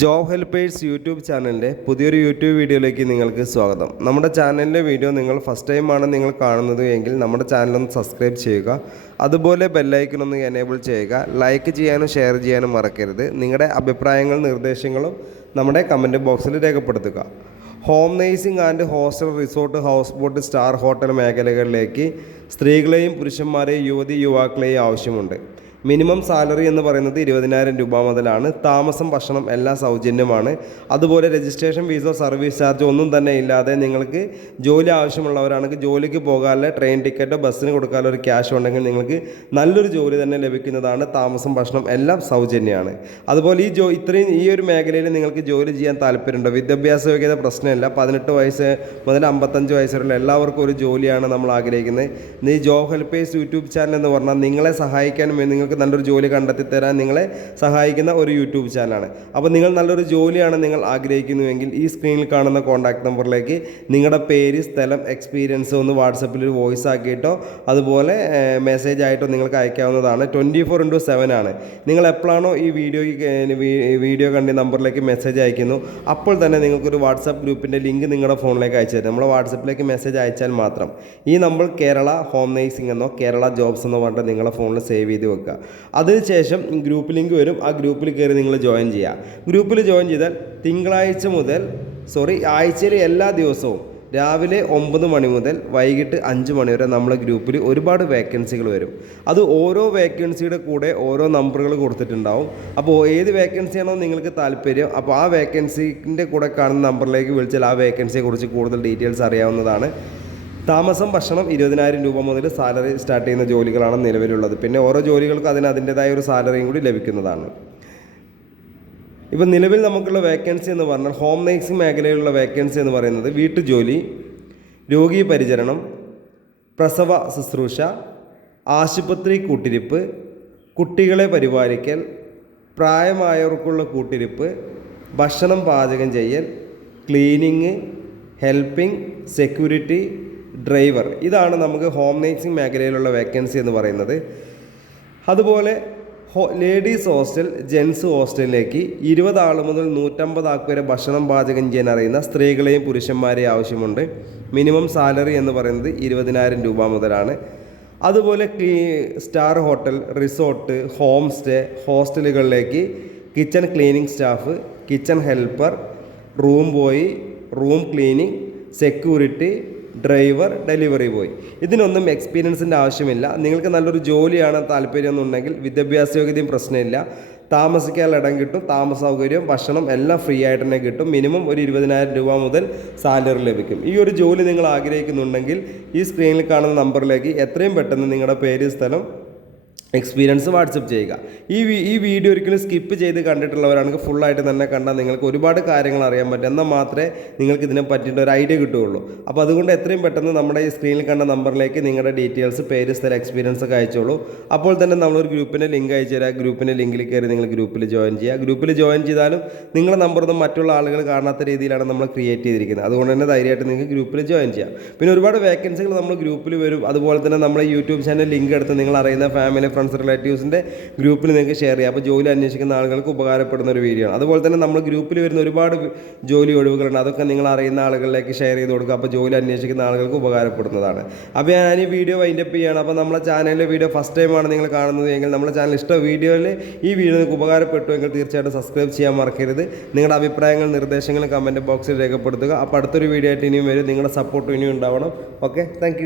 Job helpers YouTube ചാനലിന്റെ പുതിയൊരു YouTube വീഡിയോയിലേക്ക് നിങ്ങൾക്ക് സ്വാഗതം. നമ്മുടെ ചാനലിന്റെ വീഡിയോ നിങ്ങൾ ഫസ്റ്റ് ടൈമാണ് നിങ്ങൾ കാണുന്നത് എങ്കിൽ നമ്മുടെ ചാനലൊന്ന് സബ്സ്ക്രൈബ് ചെയ്യുക. അതുപോലെ ബെല്ലൈക്കൺ ഒന്ന് എനേബിൾ ചെയ്യുക. ലൈക്ക് ചെയ്യാനും ഷെയർ ചെയ്യാനും മറക്കരുത്. നിങ്ങളുടെ അഭിപ്രായങ്ങളും നിർദ്ദേശങ്ങളും നമ്മുടെ കമന്റ് ബോക്സിൽ രേഖപ്പെടുത്തുക. Home nursing and hostel resort houseboat star hotel മേഖലകളിലേക്ക് സ്ത്രീകളെയും പുരുഷന്മാരെയും യുവതി യുവാക്കളെയും ആവശ്യമുണ്ട്. മിനിമം സാലറി എന്ന് പറയുന്നത് ഇരുപതിനായിരം രൂപ മുതലാണ്. താമസം ഭക്ഷണം എല്ലാം സൗജന്യമാണ്. അതുപോലെ രജിസ്ട്രേഷൻ ഫീസോ സർവീസ് ചാർജോ ഒന്നും തന്നെ ഇല്ലാതെ നിങ്ങൾക്ക് ജോലി ആവശ്യമുള്ളവരാണെങ്കിൽ ജോലിക്ക് പോകാനുള്ള ട്രെയിൻ ടിക്കറ്റോ ബസ്സിന് കൊടുക്കാനുള്ള ഒരു ക്യാഷ് ഉണ്ടെങ്കിൽ നിങ്ങൾക്ക് നല്ലൊരു ജോലി തന്നെ ലഭിക്കുന്നതാണ്. താമസം ഭക്ഷണം എല്ലാം സൗജന്യമാണ്. അതുപോലെ ഈ ജോ ഇത്രയും ഈ ഒരു മേഖലയിൽ നിങ്ങൾക്ക് ജോലി ചെയ്യാൻ താല്പര്യമുണ്ടോ? വിദ്യാഭ്യാസ യോഗ്യത പ്രശ്നമില്ല. പതിനെട്ട് വയസ്സ് മുതൽ അമ്പത്തഞ്ച് വയസ്സുള്ള എല്ലാവർക്കും ഒരു ജോലിയാണ് നമ്മൾ ആഗ്രഹിക്കുന്നത്. ഈ ജോബ് ഹെൽപ്പേഴ്സ് യൂട്യൂബ് ചാനൽ എന്ന് പറഞ്ഞാൽ നിങ്ങളെ സഹായിക്കാനും നിങ്ങൾക്ക് നല്ലൊരു ജോലി കണ്ടെത്തി തരാൻ നിങ്ങളെ സഹായിക്കുന്ന ഒരു യൂട്യൂബ് ചാനലാണ്. അപ്പോൾ നിങ്ങൾ നല്ലൊരു ജോലിയാണ് നിങ്ങൾ ആഗ്രഹിക്കുന്നുവെങ്കിൽ ഈ സ്ക്രീനിൽ കാണുന്ന കോൺടാക്ട് നമ്പറിലേക്ക് നിങ്ങളുടെ പേര് സ്ഥലം എക്സ്പീരിയൻസ് ഒന്ന് വാട്സപ്പിൽ ഒരു വോയിസ് ആക്കിയിട്ടോ അതുപോലെ മെസ്സേജ് ആയിട്ടോ നിങ്ങൾക്ക് അയക്കാവുന്നതാണ്. ട്വന്റി ഫോർ ഇന്റു സെവൻ ആണ്. നിങ്ങൾ എപ്പോഴാണോ ഈ വീഡിയോ വീഡിയോ കണ്ടി നമ്പറിലേക്ക് മെസ്സേജ് അയക്കുന്നു അപ്പോൾ തന്നെ നിങ്ങൾക്കൊരു വാട്സാപ്പ് ഗ്രൂപ്പിന്റെ ലിങ്ക് നിങ്ങളുടെ ഫോണിലേക്ക് അയച്ചു തരും. നമ്മുടെ വാട്സപ്പിലേക്ക് മെസ്സേജ് അയച്ചാൽ മാത്രം. ഈ നമ്പർ കേരള ഹോം നേഴ്സിംഗ് എന്നോ കേരള ജോബ്സ് എന്നോ പറഞ്ഞിട്ട് നിങ്ങളുടെ ഫോണിൽ സേവ് ചെയ്ത് വെക്കുക. അതിനുശേഷം ഗ്രൂപ്പ് ലിങ്ക് വരും. ആ ഗ്രൂപ്പിൽ കയറി നിങ്ങൾ ജോയിൻ ചെയ്യുക. ഗ്രൂപ്പിൽ ജോയിൻ ചെയ്താൽ തിങ്കളാഴ്ച മുതൽ സോറി ആഴ്ചയിലെ എല്ലാ ദിവസവും രാവിലെ ഒമ്പത് മണി മുതൽ വൈകിട്ട് അഞ്ച് മണി വരെ നമ്മളെ ഗ്രൂപ്പിൽ ഒരുപാട് വേക്കൻസികൾ വരും. അത് ഓരോ വേക്കൻസിയുടെ കൂടെ ഓരോ നമ്പറുകൾ കൊടുത്തിട്ടുണ്ടാവും. അപ്പോൾ ഏത് വേക്കൻസിയാണോ നിങ്ങൾക്ക് താല്പര്യം അപ്പോൾ ആ വേക്കൻസിന്റെ കൂടെ കാണുന്ന നമ്പറിലേക്ക് വിളിച്ചാൽ ആ വേക്കൻസിയെക്കുറിച്ച് കൂടുതൽ ഡീറ്റെയിൽസ് അറിയാവുന്നതാണ്. താമസം ഭക്ഷണം ഇരുപതിനായിരം രൂപ മുതൽ സാലറി സ്റ്റാർട്ട് ചെയ്യുന്ന ജോലികളാണ് നിലവിലുള്ളത്. പിന്നെ ഓരോ ജോലികൾക്കും അതിന് അതിന്റെതായ ഒരു സാലറിയും കൂടി ലഭിക്കുന്നതാണ്. ഇപ്പം നിലവിൽ നമുക്കുള്ള വേക്കൻസി എന്ന് പറഞ്ഞാൽ ഹോം നേഴ്സിംഗ് മേഖലയിലുള്ള വേക്കൻസി എന്ന് പറയുന്നത് വീട്ടുജോലി രോഗി പരിചരണം പ്രസവ ശുശ്രൂഷ ആശുപത്രി കൂട്ടിരിപ്പ് കുട്ടികളെ പരിപാലിക്കൽ പ്രായമായവർക്കുള്ള കൂട്ടിരിപ്പ് ഭക്ഷണം പാചകം ചെയ്യൽ ക്ലീനിങ് ഹെൽപ്പിംഗ് സെക്യൂരിറ്റി ഡ്രൈവർ ഇതാണ് നമുക്ക് ഹോം നേഴ്സിംഗ് മേഖലയിലുള്ള വേക്കൻസി എന്ന് പറയുന്നത്. അതുപോലെ ഹോ ലേഡീസ് ഹോസ്റ്റൽ ജെൻസ് ഹോസ്റ്റലിലേക്ക് ഇരുപത് ആൾ മുതൽ നൂറ്റമ്പത് ആൾക്ക് വരെ ഭക്ഷണം പാചകം ചെയ്യാൻ അറിയുന്ന സ്ത്രീകളെയും പുരുഷന്മാരെയും ആവശ്യമുണ്ട്. മിനിമം സാലറി എന്ന് പറയുന്നത് ഇരുപതിനായിരം രൂപ മുതലാണ്. അതുപോലെ ക്ലീ star hotel resort home stay ഹോസ്റ്റലുകളിലേക്ക് kitchen cleaning staff kitchen helper room boy room cleaning security driver delivery boy. ഇതിനൊന്നും എക്സ്പീരിയൻസിന്റെ ആവശ്യമില്ല. നിങ്ങൾക്ക് നല്ലൊരു ജോലിയാണ് താല്പര്യം എന്നുണ്ടെങ്കിൽ വിദ്യാഭ്യാസ യോഗ്യതയും പ്രശ്നമില്ല. താമസിക്കാൻ ഇടം കിട്ടും താമസ സൗകര്യം ഭക്ഷണം എല്ലാം ഫ്രീ ആയിട്ട് തന്നെ കിട്ടും. മിനിമം ഒരു ഇരുപതിനായിരം രൂപ മുതൽ സാലറി ലഭിക്കും. ഈ ഒരു ജോലി നിങ്ങൾ ആഗ്രഹിക്കുന്നുണ്ടെങ്കിൽ ഈ സ്ക്രീനിൽ കാണുന്ന നമ്പറിലേക്ക് എത്രയും പെട്ടെന്ന് നിങ്ങളുടെ പേര് സ്ഥലം എക്സ്പീരിയൻസ് വാട്സപ്പ് ചെയ്യുക. ഈ ഈ വീഡിയോ ഒരിക്കലും സ്കിപ്പ് ചെയ്ത് കണ്ടിട്ടുള്ളവരാണെങ്കിൽ ഫുള്ളായിട്ട് തന്നെ കണ്ടാൽ നിങ്ങൾക്ക് ഒരുപാട് കാര്യങ്ങൾ അറിയാൻ പറ്റും. എന്നാൽ മാത്രമേ നിങ്ങൾക്ക് ഇതിനെ പറ്റിയിട്ട് ഒരു ഐഡിയ കിട്ടുകയുള്ളൂ. അപ്പോൾ അതുകൊണ്ട് എത്രയും പെട്ടെന്ന് നമ്മുടെ ഈ സ്ക്രീനിൽ കണ്ട നമ്പറിലേക്ക് നിങ്ങളുടെ ഡീറ്റെയിൽസ് പേര് സ്ഥലം എക്സ്പീരിയൻസ് ഒക്കെ അയച്ചോളൂ. അപ്പോൾ തന്നെ നമ്മളൊരു ഗ്രൂപ്പിന്റെ ലിങ്ക് അയച്ചു തരാം. ഗ്രൂപ്പിന്റെ ലിങ്കിൽ കയറി നിങ്ങൾ ഗ്രൂപ്പിൽ ജോയിൻ ചെയ്യുക. ഗ്രൂപ്പിൽ ജോയിൻ ചെയ്താലും നിങ്ങളുടെ നമ്പറൊന്നും മറ്റുള്ള ആളുകൾ കാണാത്ത രീതിയിലാണ് നമ്മൾ ക്രിയേറ്റ് ചെയ്തിരിക്കുന്നത്. അതുകൊണ്ട് തന്നെ ധൈര്യമായിട്ട് നിങ്ങൾക്ക് ഗ്രൂപ്പിൽ ജോയിൻ ചെയ്യാം. പിന്നെ ഒരുപാട് വേക്കൻസികൾ നമ്മൾ ഗ്രൂപ്പിൽ വരും. അതുപോലെ തന്നെ നമ്മുടെ യൂട്യൂബ് ചാനൽ ലിങ്ക് എടുത്ത് നിങ്ങൾ അറിയുന്ന ഫാമിലി ഫ്രണ്ട്സ് റിലേറ്റീവ്സിന്റെ ഗ്രൂപ്പിൽ നിങ്ങൾക്ക് ഷെയർ ചെയ്യാം. അപ്പോൾ ജോലി അന്വേഷിക്കുന്ന ആളുകൾക്ക് ഉപകാരപ്പെടുന്ന ഒരു വീഡിയോ ആണ്. അതുപോലെ തന്നെ നമ്മൾ ഗ്രൂപ്പിൽ വരുന്ന ഒരുപാട് ജോലി ഒഴിവുകളുണ്ട്. അതൊക്കെ നിങ്ങൾ അറിയുന്ന ആളുകളിലേക്ക് ഷെയർ ചെയ്ത് കൊടുക്കുക. അപ്പോൾ ജോലി അന്വേഷിക്കുന്ന ആളുകൾക്ക് ഉപകാരപ്പെടുന്നതാണ്. അപ്പോൾ ഞാൻ ഈ വീഡിയോ വൈൻഡപ്പ് ചെയ്യുകയാണ്. അപ്പോൾ നമ്മുടെ ചാനലിലെ വീഡിയോ ഫസ്റ്റ് ടൈമാണ് നിങ്ങൾ കാണുന്നത് എങ്കിൽ നമ്മുടെ ചാനൽ ഇഷ്ട വീഡിയോയിൽ ഈ വീഡിയോ നിങ്ങൾക്ക് ഉപകാരപ്പെട്ടു എങ്കിൽ തീർച്ചയായിട്ടും സബ്സ്ക്രൈബ് ചെയ്യാൻ മറക്കരുത്. നിങ്ങളുടെ അഭിപ്രായങ്ങൾ നിർദ്ദേശങ്ങൾ കമന്റ് ബോക്സിൽ രേഖപ്പെടുത്തുക. അപ്പോൾ അടുത്തൊരു വീഡിയോ ആയിട്ട് ഇനിയും വരും. നിങ്ങളുടെ സപ്പോർട്ട് ഇനിയും ഉണ്ടാവണം. Okay thank